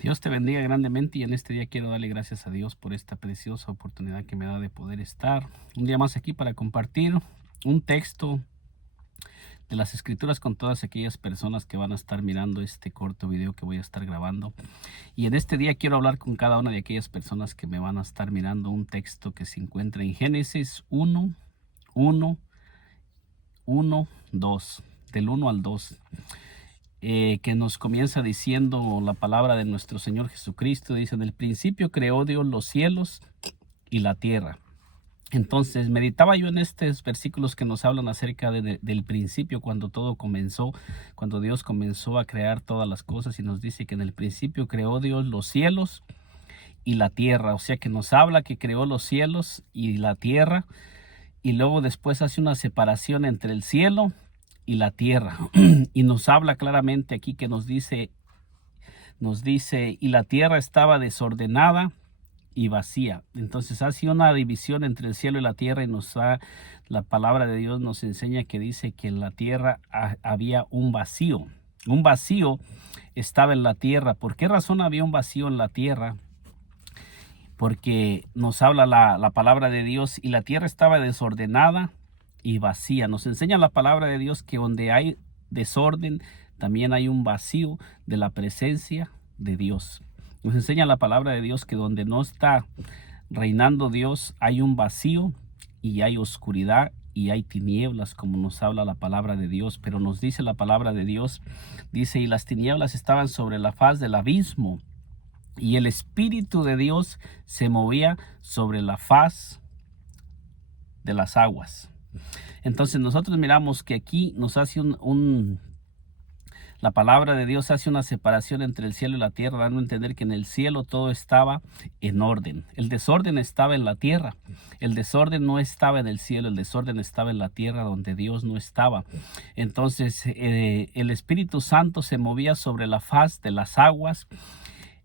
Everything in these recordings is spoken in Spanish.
Dios te bendiga grandemente y en este día quiero darle gracias a Dios por esta preciosa oportunidad que me da de poder estar un día más aquí para compartir un texto de las escrituras con todas aquellas personas que van a estar mirando este corto video que voy a estar grabando. Y en este día quiero hablar con cada una de aquellas personas que me van a estar mirando un texto que se encuentra en Génesis 2, del 1 al 2. Que nos comienza diciendo la palabra de nuestro Señor Jesucristo. Dice: en el principio creó Dios los cielos y la tierra. Entonces meditaba yo en estos versículos que nos hablan acerca del principio, cuando todo comenzó, cuando Dios comenzó a crear todas las cosas, y nos dice que en el principio creó Dios los cielos y la tierra. O sea que nos habla que creó los cielos y la tierra, y luego después hace una separación entre el cielo y la tierra. Y nos habla claramente aquí que nos dice, y la tierra estaba desordenada y vacía. Entonces hace una división entre el cielo y la tierra, y la palabra de Dios nos enseña que dice que en la tierra había un vacío. Un vacío estaba en la tierra. ¿Por qué razón había un vacío en la tierra? Porque nos habla la palabra de Dios, y la tierra estaba desordenada y vacía. Nos enseña la palabra de Dios que donde hay desorden, también hay un vacío de la presencia de Dios. Nos enseña la palabra de Dios que donde no está reinando Dios, hay un vacío y hay oscuridad y hay tinieblas, como nos habla la palabra de Dios. Pero nos dice la palabra de Dios, dice: y las tinieblas estaban sobre la faz del abismo, y el Espíritu de Dios se movía sobre la faz de las aguas. Entonces nosotros miramos que aquí nos hace la palabra de Dios hace una separación entre el cielo y la tierra, dando a entender que en el cielo todo estaba en orden. El desorden estaba en la tierra. El desorden no estaba en el cielo, el desorden estaba en la tierra donde Dios no estaba. Entonces el Espíritu Santo se movía sobre la faz de las aguas.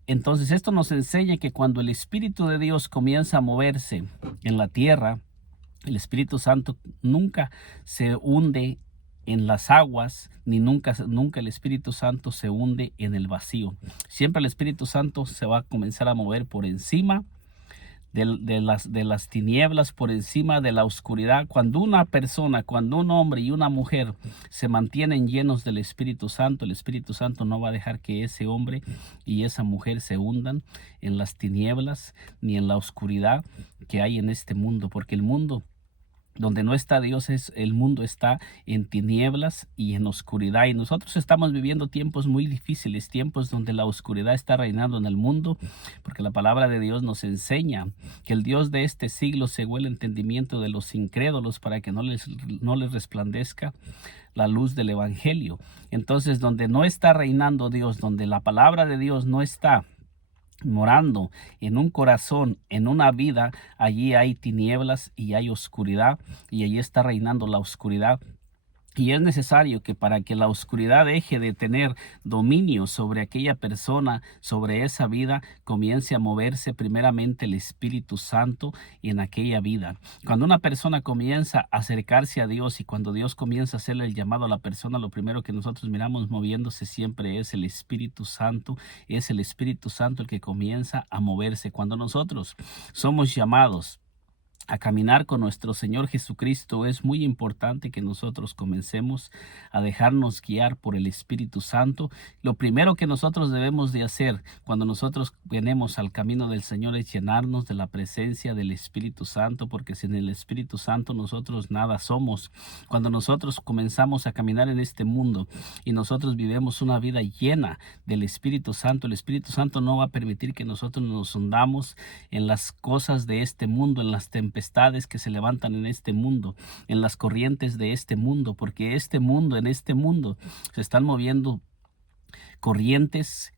Entonces esto nos enseña que cuando el Espíritu de Dios comienza a moverse en la tierra, el Espíritu Santo nunca se hunde en las aguas, ni nunca el Espíritu Santo se hunde en el vacío. Siempre el Espíritu Santo se va a comenzar a mover por encima de las tinieblas, por encima de la oscuridad. Cuando una persona, cuando un hombre y una mujer se mantienen llenos del Espíritu Santo, el Espíritu Santo no va a dejar que ese hombre y esa mujer se hundan en las tinieblas ni en la oscuridad que hay en este mundo, porque el mundo donde no está Dios, el mundo está en tinieblas y en oscuridad. Y nosotros estamos viviendo tiempos muy difíciles, tiempos donde la oscuridad está reinando en el mundo, porque la palabra de Dios nos enseña que el Dios de este siglo cegó el entendimiento de los incrédulos para que no les resplandezca la luz del evangelio. Entonces, donde no está reinando Dios, donde la palabra de Dios no está morando en un corazón, en una vida, allí hay tinieblas y hay oscuridad, y allí está reinando la oscuridad. Y es necesario que, para que la oscuridad deje de tener dominio sobre aquella persona, sobre esa vida, comience a moverse primeramente el Espíritu Santo en aquella vida. Cuando una persona comienza a acercarse a Dios, y cuando Dios comienza a hacerle el llamado a la persona, lo primero que nosotros miramos moviéndose siempre es el Espíritu Santo. Es el Espíritu Santo el que comienza a moverse. Cuando nosotros somos llamados a caminar con nuestro Señor Jesucristo, es muy importante que nosotros comencemos a dejarnos guiar por el Espíritu Santo. Lo primero que nosotros debemos de hacer cuando nosotros venimos al camino del Señor es llenarnos de la presencia del Espíritu Santo, porque sin el Espíritu Santo nosotros nada somos. Cuando nosotros comenzamos a caminar en este mundo y nosotros vivimos una vida llena del Espíritu Santo, el Espíritu Santo no va a permitir que nosotros nos hundamos en las cosas de este mundo, en las tempestades que se levantan en este mundo, en las corrientes de este mundo, porque en este mundo se están moviendo corrientes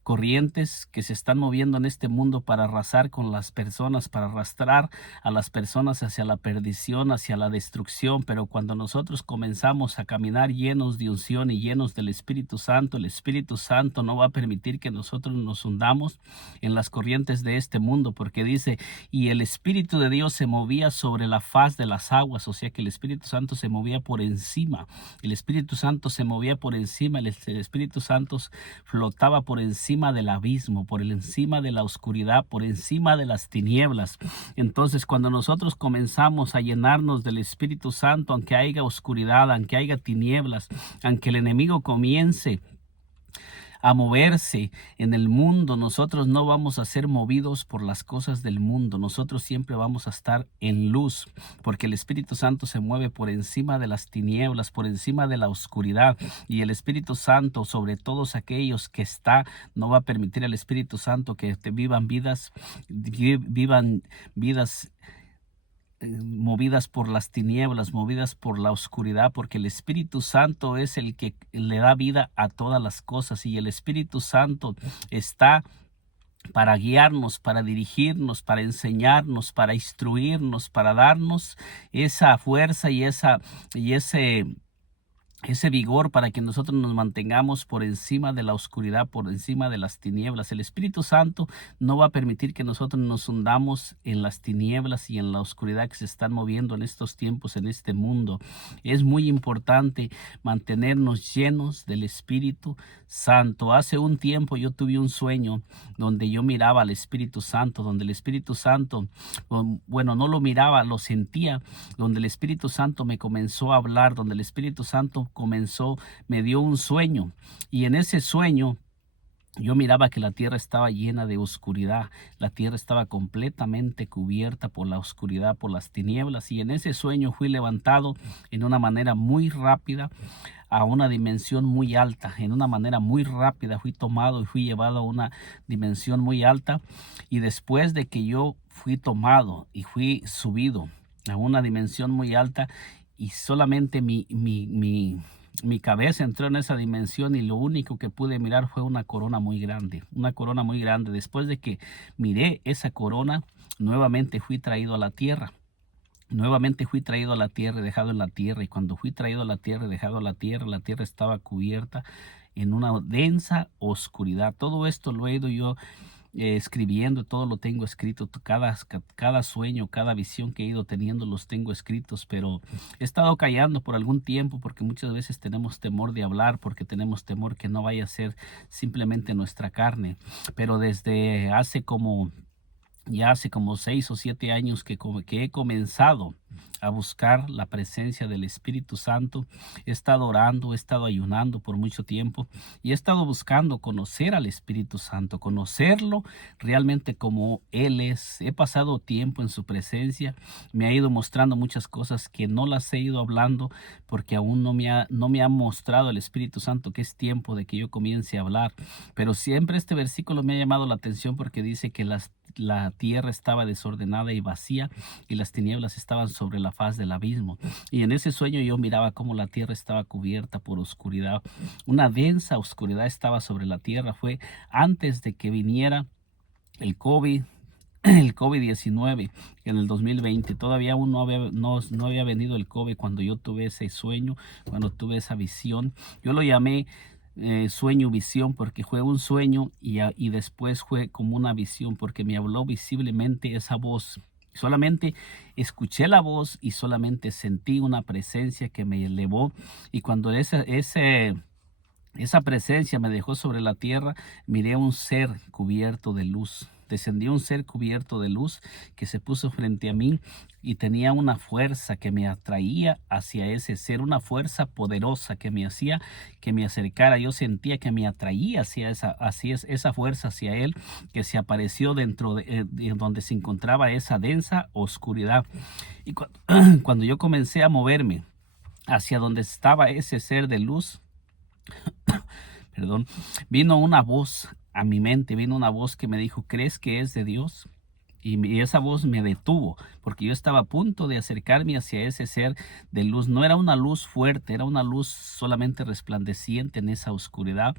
que se están moviendo en este mundo para arrasar con las personas, para arrastrar a las personas hacia la perdición, hacia la destrucción. Pero cuando nosotros comenzamos a caminar llenos de unción y llenos del Espíritu Santo, el Espíritu Santo no va a permitir que nosotros nos hundamos en las corrientes de este mundo, porque dice: y el Espíritu de Dios se movía sobre la faz de las aguas. O sea que el Espíritu Santo se movía por encima. El Espíritu Santo se movía por encima. El Espíritu Santo flotaba por encima encima del abismo, por encima de la oscuridad, por encima de las tinieblas. Entonces, cuando nosotros comenzamos a llenarnos del Espíritu Santo, aunque haya oscuridad, aunque haya tinieblas, aunque el enemigo comience a moverse en el mundo, nosotros no vamos a ser movidos por las cosas del mundo. Nosotros siempre vamos a estar en luz, porque el Espíritu Santo se mueve por encima de las tinieblas, por encima de la oscuridad. Y el Espíritu Santo, sobre todos aquellos que no va a permitir al Espíritu Santo que vivan vidas movidas por las tinieblas, movidas por la oscuridad, porque el Espíritu Santo es el que le da vida a todas las cosas, y el Espíritu Santo está para guiarnos, para dirigirnos, para enseñarnos, para instruirnos, para darnos esa fuerza y ese vigor para que nosotros nos mantengamos por encima de la oscuridad, por encima de las tinieblas. El Espíritu Santo no va a permitir que nosotros nos hundamos en las tinieblas y en la oscuridad que se están moviendo en estos tiempos, en este mundo. Es muy importante mantenernos llenos del Espíritu Santo. Hace un tiempo yo tuve un sueño donde yo miraba al Espíritu Santo, donde el Espíritu Santo, bueno, no lo miraba, lo sentía, donde el Espíritu Santo me comenzó a hablar, donde el Espíritu Santo me dio un sueño, y en ese sueño yo miraba que la tierra estaba llena de oscuridad, la tierra estaba completamente cubierta por la oscuridad, por las tinieblas, y en ese sueño fui levantado en una manera muy rápida a una dimensión muy alta. En una manera muy rápida fui tomado y fui llevado a una dimensión muy alta, y después de que yo fui tomado y fui subido a una dimensión muy alta, y solamente mi cabeza entró en esa dimensión, y lo único que pude mirar fue una corona muy grande, una corona muy grande. Después de que miré esa corona, nuevamente fui traído a la tierra. Nuevamente fui traído a la tierra y dejado en la tierra, y cuando fui traído a la tierra y dejado a la tierra estaba cubierta en una densa oscuridad. Todo esto lo he ido yo escribiendo, todo lo tengo escrito, cada sueño, cada visión que he ido teniendo los tengo escritos, pero he estado callando por algún tiempo porque muchas veces tenemos temor de hablar, porque tenemos temor que no vaya a ser simplemente nuestra carne. Pero desde hace como 6 o 7 años que he comenzado a buscar la presencia del Espíritu Santo. He estado orando, he estado ayunando por mucho tiempo, y he estado buscando conocer al Espíritu Santo, conocerlo realmente como Él es. He pasado tiempo en su presencia, me ha ido mostrando muchas cosas que no las he ido hablando, porque aún no me ha mostrado el Espíritu Santo que es tiempo de que yo comience a hablar. Pero siempre este versículo me ha llamado la atención, porque dice que la tierra estaba desordenada y vacía, y las tinieblas estaban sobre la faz del abismo. Y en ese sueño yo miraba cómo la tierra estaba cubierta por oscuridad. Una densa oscuridad estaba sobre la tierra. Fue antes de que viniera el COVID-19 en el 2020. Todavía aún no había venido el COVID cuando yo tuve ese sueño, cuando tuve esa visión. Yo lo llamé sueño visión, porque fue un sueño y después fue como una visión, porque me habló visiblemente esa voz. Solamente escuché la voz y solamente sentí una presencia que me elevó, y cuando esa presencia me dejó sobre la tierra, miré un ser cubierto de luz. Descendió un ser cubierto de luz que se puso frente a mí, y tenía una fuerza que me atraía hacia ese ser, una fuerza poderosa que me hacía que me acercara. Yo sentía que me atraía hacia esa fuerza, hacia él, que se apareció dentro de donde se encontraba esa densa oscuridad. Y cuando yo comencé a moverme hacia donde estaba ese ser de luz, perdón, vino una voz a mi mente, vino una voz que me dijo: ¿crees que es de Dios? Y esa voz me detuvo, porque yo estaba a punto de acercarme hacia ese ser de luz. No era una luz fuerte, era una luz solamente resplandeciente en esa oscuridad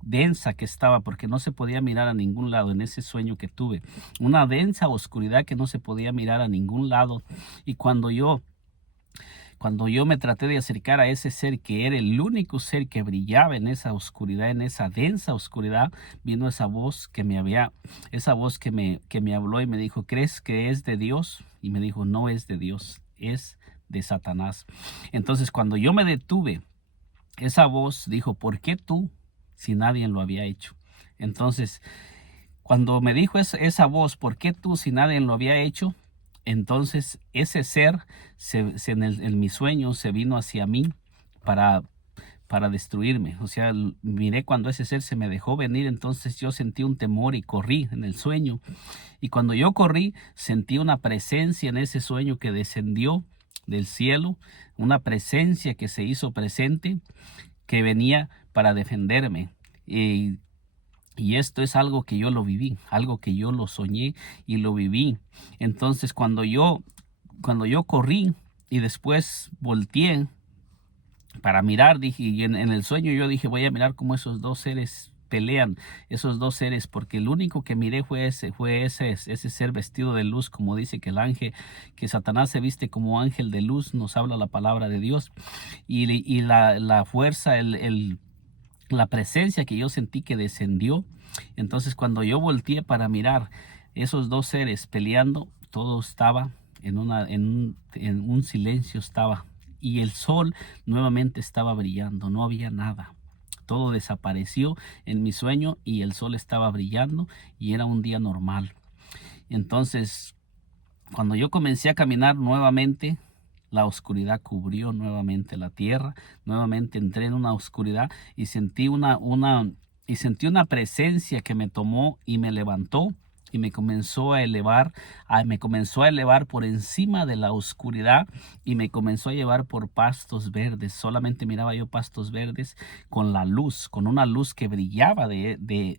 densa que estaba, porque no se podía mirar a ningún lado en ese sueño que tuve. Una densa oscuridad que no se podía mirar a ningún lado. Y cuando yo me traté de acercar a ese ser, que era el único ser que brillaba en esa oscuridad, en esa densa oscuridad, vino esa voz que me habló y me dijo: ¿crees que es de Dios? Y me dijo: no es de Dios, es de Satanás. Entonces, cuando yo me detuve, esa voz dijo: ¿por qué tú, si nadie lo había hecho? Entonces, cuando me dijo esa voz, ¿por qué tú si nadie lo había hecho? Entonces ese ser en mi sueño se vino hacia mí para, para destruirme. O sea, miré cuando ese ser se me dejó venir, entonces yo sentí un temor y corrí en el sueño. Y cuando yo corrí, sentí una presencia en ese sueño que descendió del cielo, una presencia que se hizo presente, que venía para defenderme. Y esto es algo que yo lo viví, algo que yo lo soñé y lo viví. Entonces, cuando yo corrí y después volteé para mirar, dije, y en el sueño yo dije, voy a mirar cómo esos dos seres pelean, esos dos seres, porque el único que miré fue ese ser vestido de luz, como dice que el ángel, que Satanás se viste como ángel de luz, nos habla la palabra de Dios, y la fuerza, la presencia que yo sentí que descendió. Entonces cuando yo volteé para mirar esos dos seres peleando, todo estaba en un silencio estaba, y el sol nuevamente estaba brillando, no había nada. Todo desapareció en mi sueño y el sol estaba brillando y era un día normal. Entonces, cuando yo comencé a caminar nuevamente, la oscuridad cubrió nuevamente la tierra. Nuevamente entré en una oscuridad y sentí una presencia que me tomó y me levantó y me comenzó a elevar por encima de la oscuridad y me comenzó a llevar por pastos verdes. Solamente miraba yo pastos verdes con la luz, con una luz que brillaba de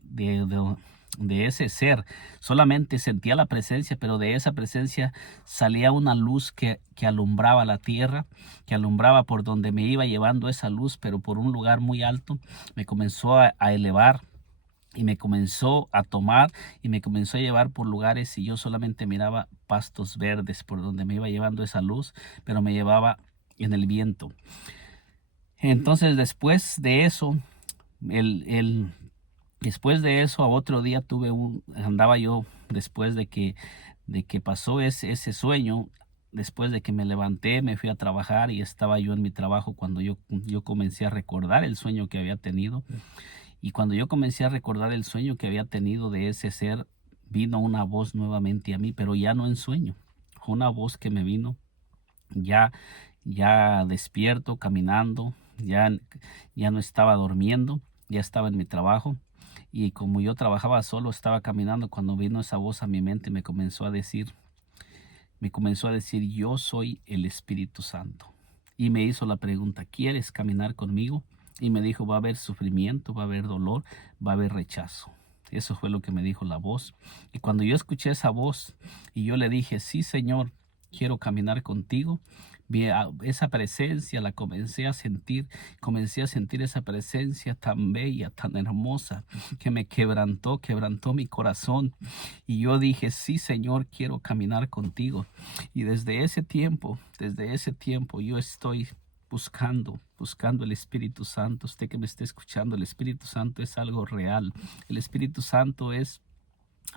ese ser. Solamente sentía la presencia, pero de esa presencia salía una luz que alumbraba la tierra, que alumbraba por donde me iba llevando esa luz, pero por un lugar muy alto. Me comenzó a elevar y me comenzó a tomar y me comenzó a llevar por lugares y yo solamente miraba pastos verdes por donde me iba llevando esa luz, pero me llevaba en el viento. Entonces después de eso, después de eso, a otro día andaba yo después de que pasó ese sueño. Después de que me levanté, me fui a trabajar y estaba yo en mi trabajo cuando yo comencé a recordar el sueño que había tenido. Y cuando yo comencé a recordar el sueño que había tenido de ese ser, vino una voz nuevamente a mí, pero ya no en sueño. Una voz que me vino ya, ya despierto, caminando, ya no estaba durmiendo, ya estaba en mi trabajo. Y como yo trabajaba solo, estaba caminando cuando vino esa voz a mi mente, me comenzó a decir, yo soy el Espíritu Santo. Y me hizo la pregunta, ¿quieres caminar conmigo? Y me dijo, va a haber sufrimiento, va a haber dolor, va a haber rechazo. Eso fue lo que me dijo la voz. Y cuando yo escuché esa voz y yo le dije, sí, Señor, quiero caminar contigo, esa presencia la comencé a sentir esa presencia tan bella, tan hermosa, que me quebrantó mi corazón. Y yo dije, sí, Señor, quiero caminar contigo. Y desde ese tiempo yo estoy buscando el Espíritu Santo. Usted que me esté escuchando, el Espíritu Santo es algo real. El Espíritu Santo es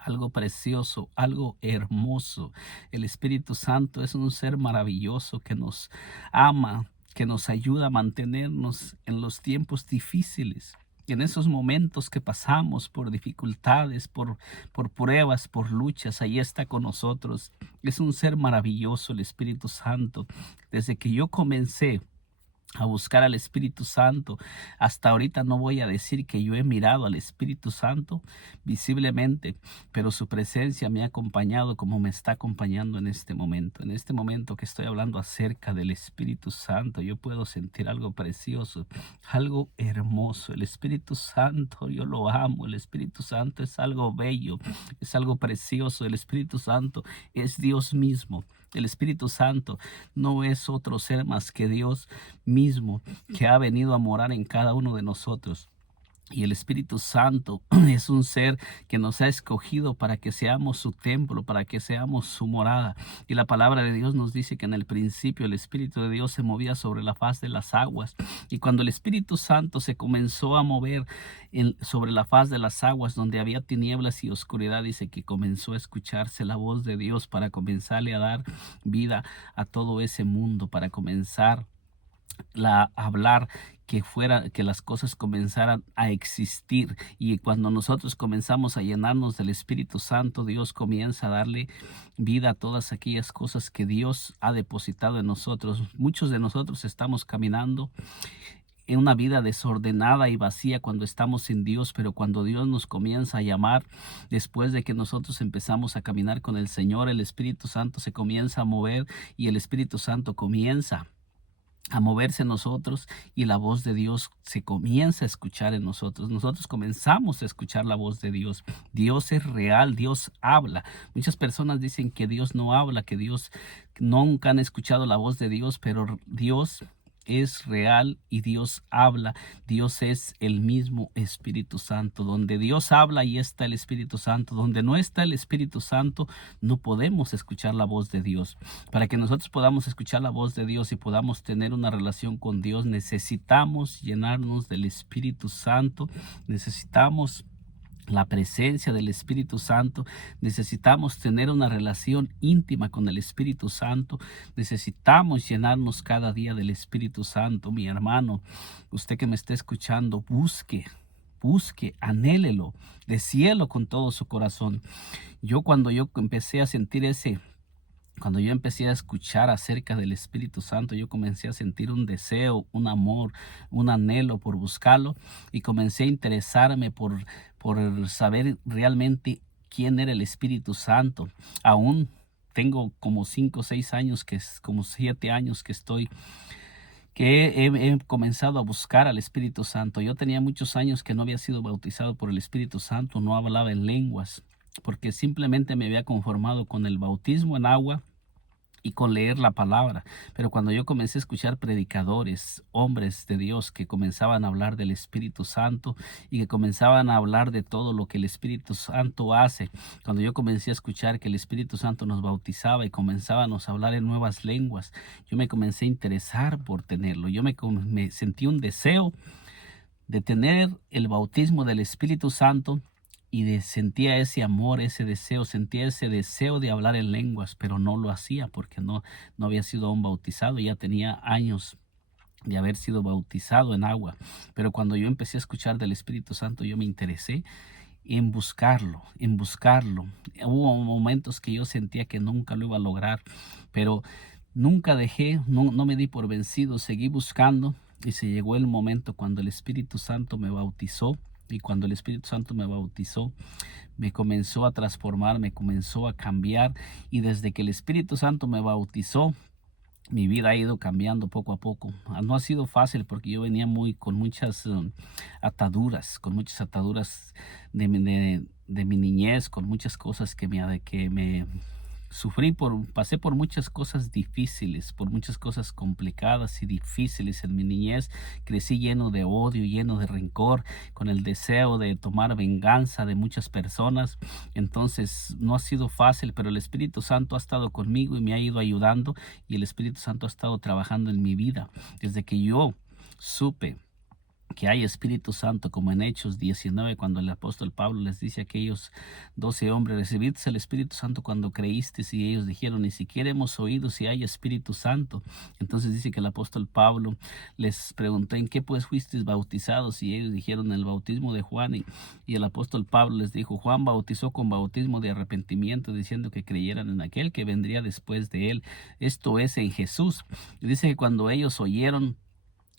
algo precioso, algo hermoso. El Espíritu Santo es un ser maravilloso que nos ama, que nos ayuda a mantenernos en los tiempos difíciles. En esos momentos que pasamos por dificultades, por pruebas, por luchas, ahí está con nosotros. Es un ser maravilloso el Espíritu Santo. Desde que yo comencé a buscar al Espíritu Santo, hasta ahorita no voy a decir que yo he mirado al Espíritu Santo visiblemente, pero su presencia me ha acompañado como me está acompañando en este momento. En este momento que estoy hablando acerca del Espíritu Santo, yo puedo sentir algo precioso, algo hermoso. El Espíritu Santo, yo lo amo. El Espíritu Santo es algo bello, es algo precioso. El Espíritu Santo es Dios mismo. El Espíritu Santo no es otro ser más que Dios mismo, que ha venido a morar en cada uno de nosotros. Y el Espíritu Santo es un ser que nos ha escogido para que seamos su templo, para que seamos su morada. Y la palabra de Dios nos dice que en el principio el Espíritu de Dios se movía sobre la faz de las aguas. Y cuando el Espíritu Santo se comenzó a mover sobre la faz de las aguas donde había tinieblas y oscuridad, dice que comenzó a escucharse la voz de Dios para comenzarle a dar vida a todo ese mundo, para comenzar hablar que las cosas comenzaran a existir. Y cuando nosotros comenzamos a llenarnos del Espíritu Santo, Dios comienza a darle vida a todas aquellas cosas que Dios ha depositado en nosotros. Muchos de nosotros estamos caminando en una vida desordenada y vacía cuando estamos sin Dios, pero cuando Dios nos comienza a llamar, después de que nosotros empezamos a caminar con el Señor, el Espíritu Santo se comienza a mover y el Espíritu Santo comienza a moverse en nosotros y la voz de Dios se comienza a escuchar en nosotros. Nosotros comenzamos a escuchar la voz de Dios. Dios es real, Dios habla. Muchas personas dicen que Dios no habla, que Dios nunca han escuchado la voz de Dios, pero Dios es real y Dios habla. Dios es el mismo Espíritu Santo. Donde Dios habla, ahí está el Espíritu Santo. Donde no está el Espíritu Santo, no podemos escuchar la voz de Dios. Para que nosotros podamos escuchar la voz de Dios y podamos tener una relación con Dios, necesitamos llenarnos del Espíritu Santo. Necesitamos la presencia del Espíritu Santo. Necesitamos tener una relación íntima con el Espíritu Santo. Necesitamos llenarnos cada día del Espíritu Santo. Mi hermano, usted que me está escuchando, busque, anhélelo, deséelo con todo su corazón. Cuando yo empecé a sentir cuando yo empecé a escuchar acerca del Espíritu Santo, yo comencé a sentir un deseo, un amor, un anhelo por buscarlo y comencé a interesarme por saber realmente quién era el Espíritu Santo. Aún tengo como 5 o 6 años, como 7 años que he comenzado a buscar al Espíritu Santo. Yo tenía muchos años que no había sido bautizado por el Espíritu Santo, no hablaba en lenguas, porque simplemente me había conformado con el bautismo en agua y con leer la palabra. Pero cuando yo comencé a escuchar predicadores, hombres de Dios que comenzaban a hablar del Espíritu Santo y que comenzaban a hablar de todo lo que el Espíritu Santo hace, cuando yo comencé a escuchar que el Espíritu Santo nos bautizaba y comenzábamos a hablar en nuevas lenguas, yo me comencé a interesar por tenerlo. Me sentí un deseo de tener el bautismo del Espíritu Santo y sentía ese amor, sentía ese deseo de hablar en lenguas, pero no lo hacía porque no había sido aún bautizado. Ya tenía años de haber sido bautizado en agua, pero cuando yo empecé a escuchar del Espíritu Santo, yo me interesé en buscarlo, en buscarlo. Hubo momentos que yo sentía que nunca lo iba a lograr, pero nunca dejé, no me di por vencido, seguí buscando y se llegó el momento cuando el Espíritu Santo me bautizó. Y cuando el Espíritu Santo me bautizó, me comenzó a transformar, me comenzó a cambiar. Y desde que el Espíritu Santo me bautizó, mi vida ha ido cambiando poco a poco. No ha sido fácil porque yo venía con muchas ataduras de mi niñez, con muchas cosas que me pasé por muchas cosas difíciles, por muchas cosas complicadas y difíciles en mi niñez. Crecí lleno de odio, lleno de rencor, con el deseo de tomar venganza de muchas personas. Entonces no ha sido fácil, pero el Espíritu Santo ha estado conmigo y me ha ido ayudando, y el Espíritu Santo ha estado trabajando en mi vida. Desde que yo supe que hay Espíritu Santo, como en Hechos 19, cuando el apóstol Pablo les dice a aquellos 12 hombres: recibiste el Espíritu Santo cuando creísteis, y ellos dijeron: ni siquiera hemos oído si hay Espíritu Santo. Entonces dice que el apóstol Pablo les preguntó: ¿en qué pues fuisteis bautizados? Y ellos dijeron: en el bautismo de Juan. Y el apóstol Pablo les dijo: Juan bautizó con bautismo de arrepentimiento, diciendo que creyeran en aquel que vendría después de él, esto es, en Jesús. Y dice que cuando ellos oyeron,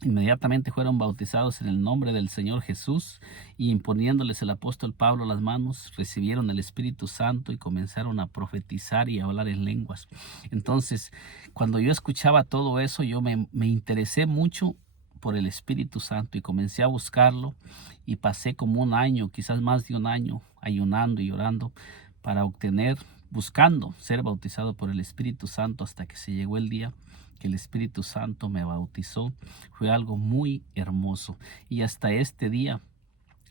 inmediatamente fueron bautizados en el nombre del Señor Jesús, y imponiéndoles el apóstol Pablo las manos, recibieron el Espíritu Santo y comenzaron a profetizar y a hablar en lenguas. Entonces, cuando yo escuchaba todo eso, yo me interesé mucho por el Espíritu Santo y comencé a buscarlo, y pasé como un año, quizás más de un año, ayunando y orando buscando ser bautizado por el Espíritu Santo, hasta que se llegó el día que el Espíritu Santo me bautizó. Fue algo muy hermoso, y hasta este día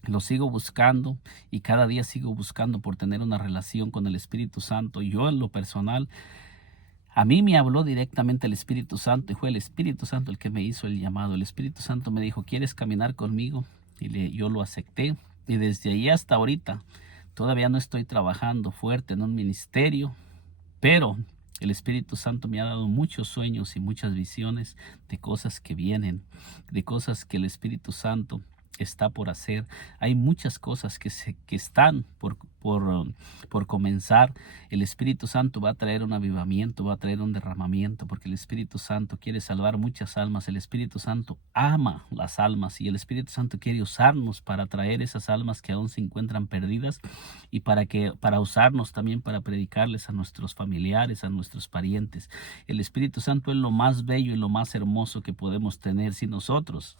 lo sigo buscando, y cada día sigo buscando por tener una relación con el Espíritu Santo. Yo, en lo personal, a mí me habló directamente el Espíritu Santo, y fue el Espíritu Santo el que me hizo el llamado. El Espíritu Santo me dijo: ¿quieres caminar conmigo? Y yo lo acepté, y desde ahí hasta ahorita todavía no estoy trabajando fuerte en un ministerio, pero El Espíritu Santo me ha dado muchos sueños y muchas visiones de cosas que vienen, de cosas que el Espíritu Santo está por hacer. Hay muchas cosas que están por comenzar. El Espíritu Santo va a traer un avivamiento, va a traer un derramamiento, porque el Espíritu Santo quiere salvar muchas almas. El Espíritu Santo ama las almas y el Espíritu Santo quiere usarnos para traer esas almas que aún se encuentran perdidas y para usarnos también para predicarles a nuestros familiares, a nuestros parientes. El Espíritu Santo es lo más bello y lo más hermoso que podemos tener si nosotros,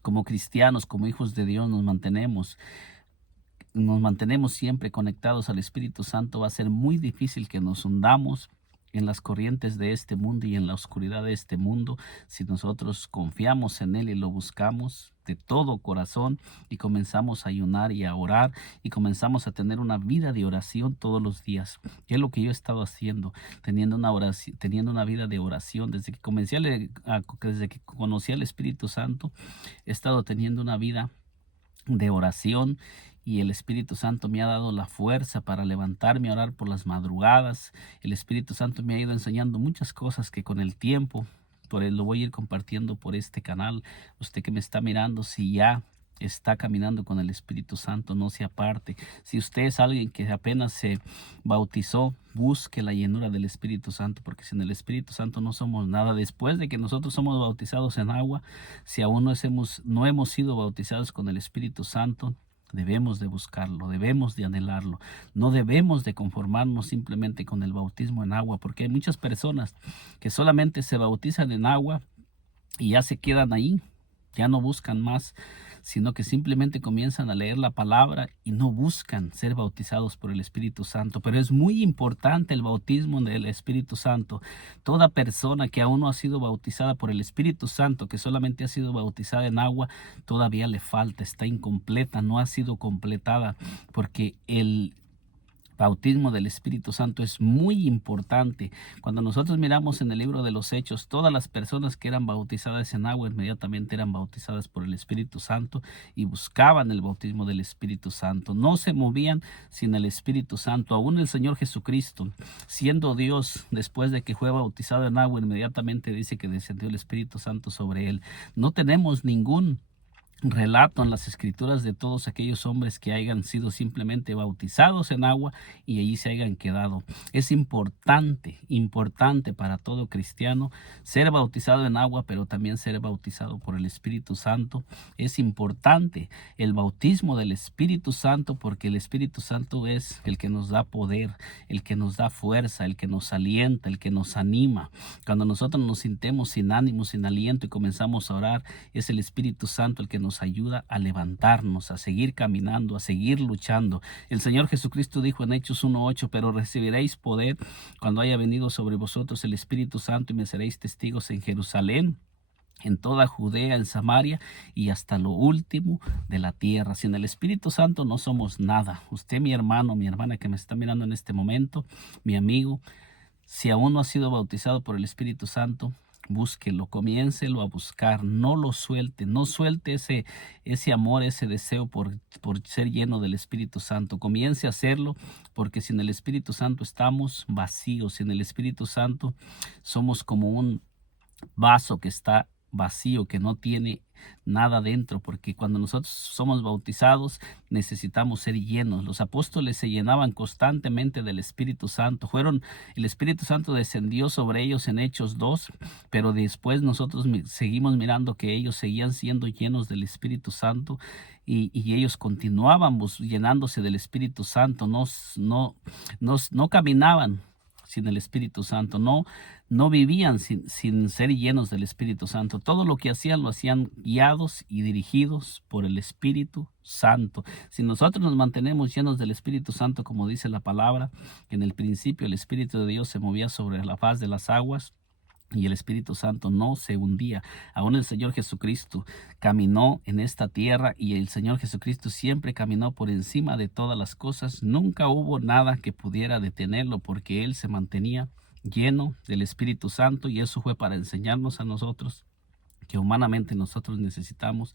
como cristianos, como hijos de Dios, nos mantenemos siempre conectados al Espíritu Santo. Va a ser muy difícil que nos hundamos en las corrientes de este mundo y en la oscuridad de este mundo si nosotros confiamos en Él y lo buscamos de todo corazón y comenzamos a ayunar y a orar y comenzamos a tener una vida de oración todos los días. Y es lo que yo he estado haciendo, teniendo una vida de oración desde que desde que conocí al Espíritu Santo. He estado teniendo una vida de oración y el Espíritu Santo me ha dado la fuerza para levantarme a orar por las madrugadas. El Espíritu Santo me ha ido enseñando muchas cosas que con el tiempo, por él lo voy a ir compartiendo por este canal. Usted que me está mirando, si ya está caminando con el Espíritu Santo, no se aparte. Si usted es alguien que apenas se bautizó, busque la llenura del Espíritu Santo, porque sin el Espíritu Santo no somos nada. Después de que nosotros somos bautizados en agua, si aún no hemos sido bautizados con el Espíritu Santo, debemos de buscarlo, debemos de anhelarlo. No debemos de conformarnos simplemente con el bautismo en agua, porque hay muchas personas que solamente se bautizan en agua y ya se quedan ahí, ya no buscan más, sino que simplemente comienzan a leer la palabra y no buscan ser bautizados por el Espíritu Santo. Pero es muy importante el bautismo del Espíritu Santo. Toda persona que aún no ha sido bautizada por el Espíritu Santo, que solamente ha sido bautizada en agua, todavía le falta, está incompleta, no ha sido completada, porque el bautismo del Espíritu Santo es muy importante. Cuando nosotros miramos en el libro de los Hechos, todas las personas que eran bautizadas en agua inmediatamente eran bautizadas por el Espíritu Santo y buscaban el bautismo del Espíritu Santo. No se movían sin el Espíritu Santo. Aún el Señor Jesucristo, siendo Dios, después de que fue bautizado en agua, inmediatamente dice que descendió el Espíritu Santo sobre él. No tenemos ningún relato en las escrituras de todos aquellos hombres que hayan sido simplemente bautizados en agua y allí se hayan quedado. Es importante para todo cristiano ser bautizado en agua, pero también ser bautizado por el Espíritu Santo. Es importante el bautismo del Espíritu Santo, porque el Espíritu Santo es el que nos da poder, el que nos da fuerza, el que nos alienta, el que nos anima. Cuando nosotros nos sintemos sin ánimo, sin aliento y comenzamos a orar, es el Espíritu Santo el que nos ayuda a levantarnos, a seguir caminando, a seguir luchando. El Señor Jesucristo dijo en Hechos 1:8: pero recibiréis poder cuando haya venido sobre vosotros el Espíritu Santo y me seréis testigos en Jerusalén, en toda Judea, en Samaria y hasta lo último de la tierra. Sin el Espíritu Santo no somos nada. Usted, mi hermano, mi hermana que me está mirando en este momento, mi amigo, si aún no ha sido bautizado por el Espíritu Santo, búsquelo, comiéncelo a buscar, no lo suelte, no suelte ese amor, ese deseo por ser lleno del Espíritu Santo. Comience a hacerlo, porque sin el Espíritu Santo estamos vacíos. Sin el Espíritu Santo somos como un vaso que está vacío, que no tiene nada dentro, porque cuando nosotros somos bautizados necesitamos ser llenos. Los apóstoles se llenaban constantemente del Espíritu Santo. El Espíritu Santo descendió sobre ellos en Hechos 2, pero después nosotros seguimos mirando que ellos seguían siendo llenos del Espíritu Santo y ellos continuaban llenándose del Espíritu Santo. No caminaban sin el Espíritu Santo, no vivían sin ser llenos del Espíritu Santo. Todo lo que hacían lo hacían guiados y dirigidos por el Espíritu Santo. Si nosotros nos mantenemos llenos del Espíritu Santo, como dice la palabra, en el principio el Espíritu de Dios se movía sobre la faz de las aguas y el Espíritu Santo no se hundía. Aún el Señor Jesucristo caminó en esta tierra y el Señor Jesucristo siempre caminó por encima de todas las cosas. Nunca hubo nada que pudiera detenerlo, porque Él se mantenía lleno del Espíritu Santo, y eso fue para enseñarnos a nosotros que humanamente nosotros necesitamos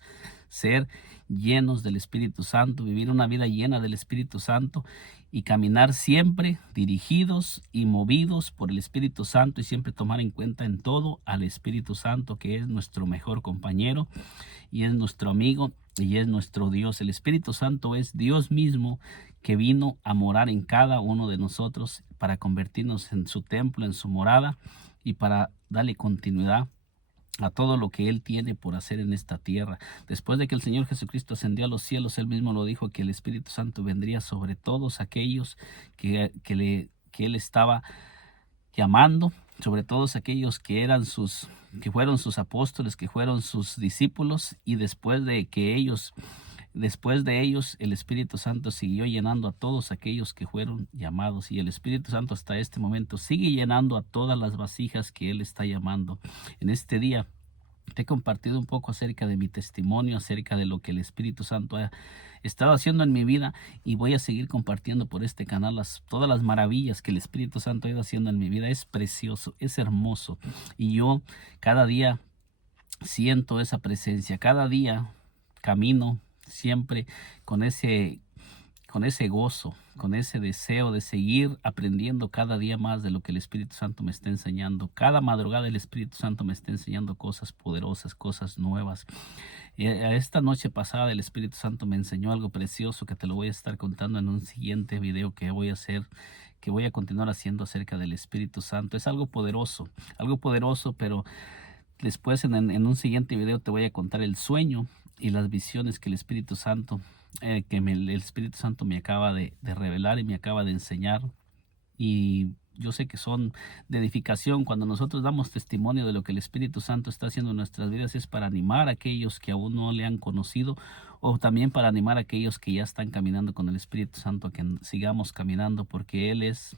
ser llenos del Espíritu Santo, vivir una vida llena del Espíritu Santo y caminar siempre dirigidos y movidos por el Espíritu Santo y siempre tomar en cuenta en todo al Espíritu Santo, que es nuestro mejor compañero y es nuestro amigo y es nuestro Dios. El Espíritu Santo es Dios mismo que vino a morar en cada uno de nosotros para convertirnos en su templo, en su morada y para darle continuidad a todo lo que Él tiene por hacer en esta tierra. Después de que el Señor Jesucristo ascendió a los cielos, Él mismo lo dijo, que el Espíritu Santo vendría sobre todos aquellos que Él estaba llamando, sobre todos aquellos que fueron sus apóstoles, que fueron sus discípulos, y después de ellos, el Espíritu Santo siguió llenando a todos aquellos que fueron llamados. Y el Espíritu Santo hasta este momento sigue llenando a todas las vasijas que Él está llamando. En este día te he compartido un poco acerca de mi testimonio, acerca de lo que el Espíritu Santo ha estado haciendo en mi vida, y voy a seguir compartiendo por este canal todas las maravillas que el Espíritu Santo ha ido haciendo en mi vida. Es precioso, es hermoso, y yo cada día siento esa presencia, cada día camino siempre con ese gozo, con ese deseo de seguir aprendiendo cada día más de lo que el Espíritu Santo me está enseñando. Cada madrugada el Espíritu Santo me está enseñando cosas poderosas, cosas nuevas. Esta noche pasada el Espíritu Santo me enseñó algo precioso que te lo voy a estar contando en un siguiente video que voy a hacer, que voy a continuar haciendo acerca del Espíritu Santo. Es algo poderoso, pero después en un siguiente video te voy a contar el sueño y las visiones que el Espíritu Santo el Espíritu Santo me acaba de revelar y me acaba de enseñar. Y yo sé que son de edificación. Cuando nosotros damos testimonio de lo que el Espíritu Santo está haciendo en nuestras vidas, es para animar a aquellos que aún no le han conocido, o también para animar a aquellos que ya están caminando con el Espíritu Santo, a que sigamos caminando, porque Él es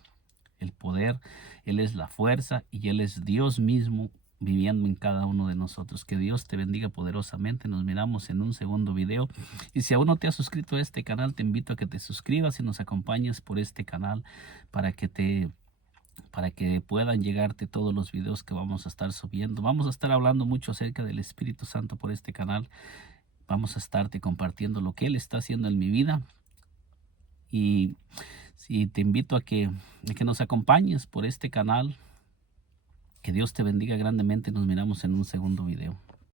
el poder, Él es la fuerza y Él es Dios mismo viviendo en cada uno de nosotros. Que Dios te bendiga poderosamente. Nos miramos en un segundo video. Y si aún no te has suscrito a este canal, te invito a que te suscribas y nos acompañes por este canal para que puedan llegarte todos los videos que vamos a estar subiendo. Vamos a estar hablando mucho acerca del Espíritu Santo por este canal. Vamos a estarte compartiendo lo que Él está haciendo en mi vida. Y te invito a que nos acompañes por este canal. Que Dios te bendiga grandemente. Nos miramos en un segundo video.